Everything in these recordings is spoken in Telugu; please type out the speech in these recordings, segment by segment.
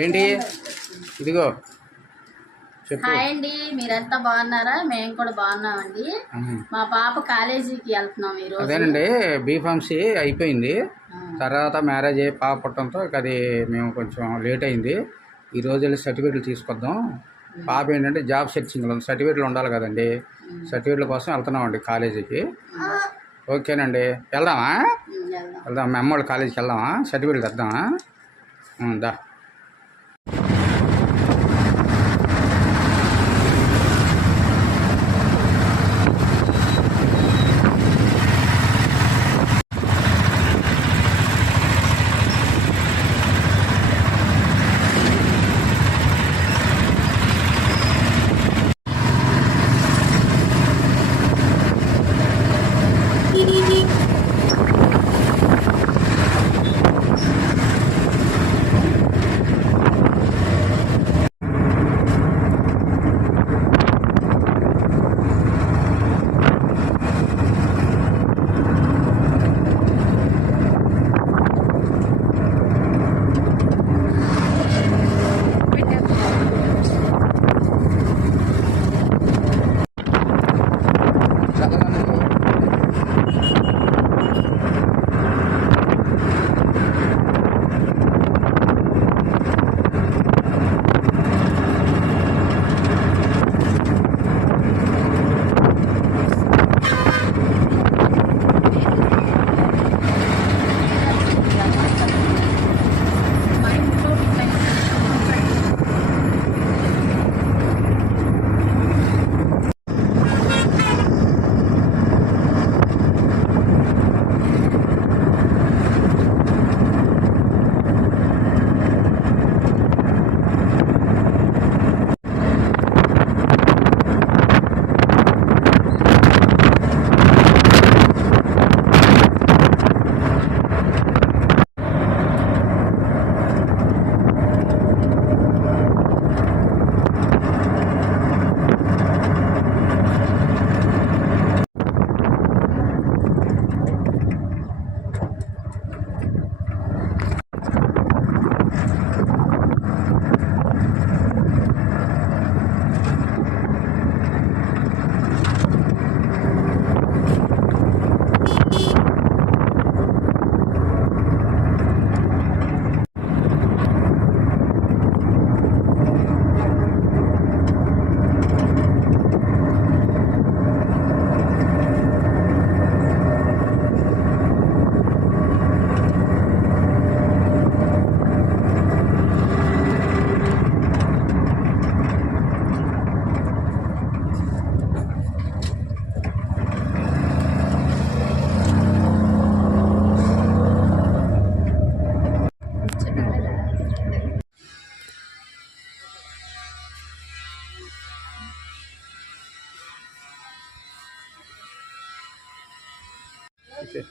ఏంటి ఇదిగో హాయ్ అండి, మీరంతా బాగున్నారా? మేము కూడా బాగున్నామండి. మా పాప కాలేజీకి వెళ్తున్నాం ఈరోజు. అదేనండి, బీఫార్మసీ అయిపోయింది. తర్వాత మ్యారేజ్ అయ్యి పాప పుట్టడంతో అది మేము కొంచెం లేట్ అయింది. ఈరోజు వెళ్ళి సర్టిఫికెట్లు తీసుకొద్దాం. పాప ఏంటంటే జాబ్ సెర్చింగ్లో ఉంది, సర్టిఫికెట్లు ఉండాలి కదండి. సర్టిఫికెట్ల కోసం వెళ్తున్నామండి కాలేజీకి. ఓకేనండి, వెళ్దామా? వెళ్దాం, మా అమ్మ వాళ్ళ కాలేజీకి వెళ్దామా? సర్టిఫికెట్లు తెద్దామా? దా. Okay.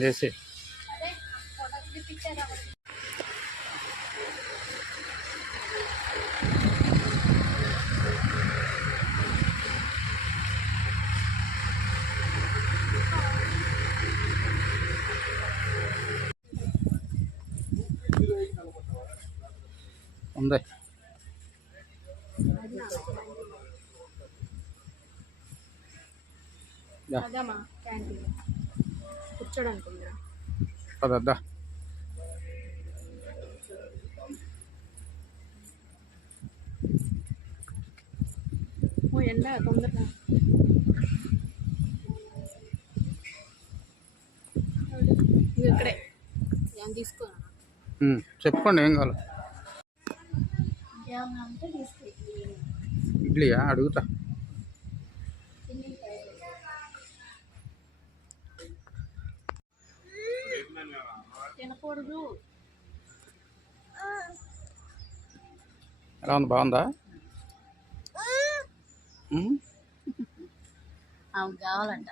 వేసే ఉంది. పదద్దా. ఎండ తొందరగా ఇక్కడే తీసుకో. చెప్పుకోండి, ఏం కావాలి? ఇడ్లీయా? అడుగుతా. తినకూడదు. ఎలా ఉంది? బాగుందా? కావాలంట.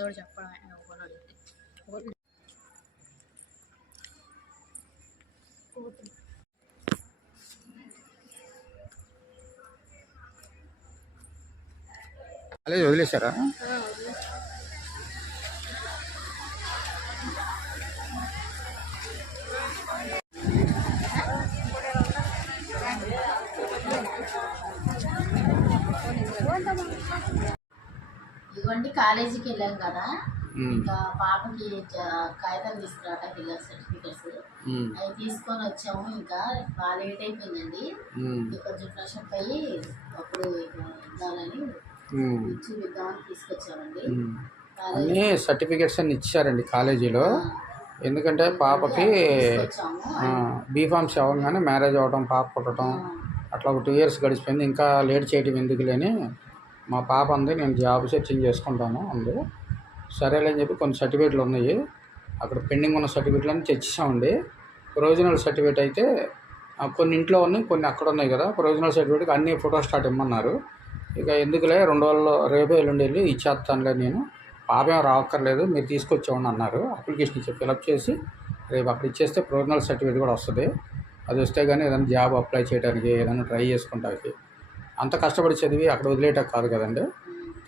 ఏదో ఒకటి చెప్పడమే ఒకటి అడిగితే. కాలేజ్ వదిలేశారా? ఇదిగోండి కాలేజీకి వెళ్ళాం కదా, ఇంకా పాపకి కాగితాలు తీసుకురావడానికి వెళ్ళాం, సర్టిఫికెట్స్ అవి తీసుకొని వచ్చాము. ఇంకా బాగా లేట్ అయిపోయిందండి. కొంచెం ఫ్రెష్ అప్ అయ్యి అప్పుడు ఇద్దామని చూపిద్దామని తీసుకొచ్చామండి. అన్నీ సర్టిఫికెట్స్ అన్ని ఇచ్చారండి కాలేజీలో. ఎందుకంటే పాపకి బీఫామ్స్ అవ్వగానే మ్యారేజ్ అవ్వడం, పాప పుట్టడం అట్లా ఒక 2 years గడిచిపోయింది. ఇంకా లేట్ చేయడం ఎందుకులేని మా పాప అంది నేను జాబ్ సెర్చింగ్ చేసుకుంటాను అంది. సరేలేని చెప్పి కొన్ని సర్టిఫికెట్లు ఉన్నాయి, అక్కడ పెండింగ్ ఉన్న సర్టిఫికెట్లన్నీ తెచ్చామండి. ప్రొవిజనల్ సర్టిఫికేట్ అయితే కొన్ని ఇంట్లో ఉన్నాయి, కొన్ని అక్కడ ఉన్నాయి కదా. ప్రొవిజనల్ సర్టిఫికేట్కి అన్ని ఫోటో స్టాట్ ఇమ్మన్నారు. ఇక ఎందుకులే 2 రోజుల్లో రేపే ఎల్లుండి వెళ్ళి ఇచ్చేస్తానులే, నేను పాప ఏం రావక్కర్లేదు మీరు తీసుకొచ్చేవాడిని అన్నారు. అప్లికేషన్ ఇచ్చి ఫిలప్ చేసి రేపు అక్కడ ఇచ్చేస్తే ప్రొవిజనల్ సర్టిఫికేట్ కూడా వస్తుంది. అది వస్తే కానీ ఏదైనా జాబ్ అప్లై చేయడానికి, ఏదైనా ట్రై చేసుకుంటానికి, అంత కష్టపడి చదివి అక్కడ వదిలేయటం కాదు కదండి.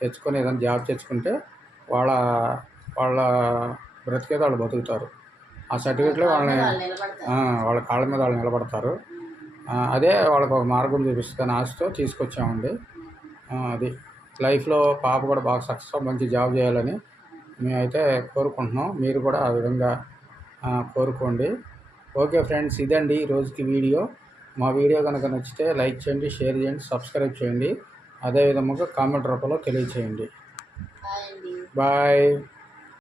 తెచ్చుకొని ఏదైనా జాబ్ తెచ్చుకుంటే వాళ్ళ వాళ్ళ బ్రతికేది వాళ్ళు బతుకుతారు. ఆ సర్టిఫికేట్లో వాళ్ళని వాళ్ళ కాళ్ళ మీద వాళ్ళు నిలబడతారు. అదే వాళ్ళకు ఒక మార్గం చూపిస్తుందని ఆశతో తీసుకొచ్చామండి. అది లైఫ్లో పాప కూడా బాగా సక్సెస్ మంచి జాబ్ చేయాలని మేమైతే కోరుకుంటున్నాం. మీరు కూడా ఆ విధంగా కోరుకోండి. ఓకే ఫ్రెండ్స్, ఇదండి ఈరోజుకి వీడియో. మా వీడియో కనుక నచ్చితే లైక్ చేయండి, షేర్ చేయండి, సబ్స్క్రైబ్ చేయండి. అదేవిధంగా కామెంట్ రూపంలో తెలియచేయండి. బాయ్.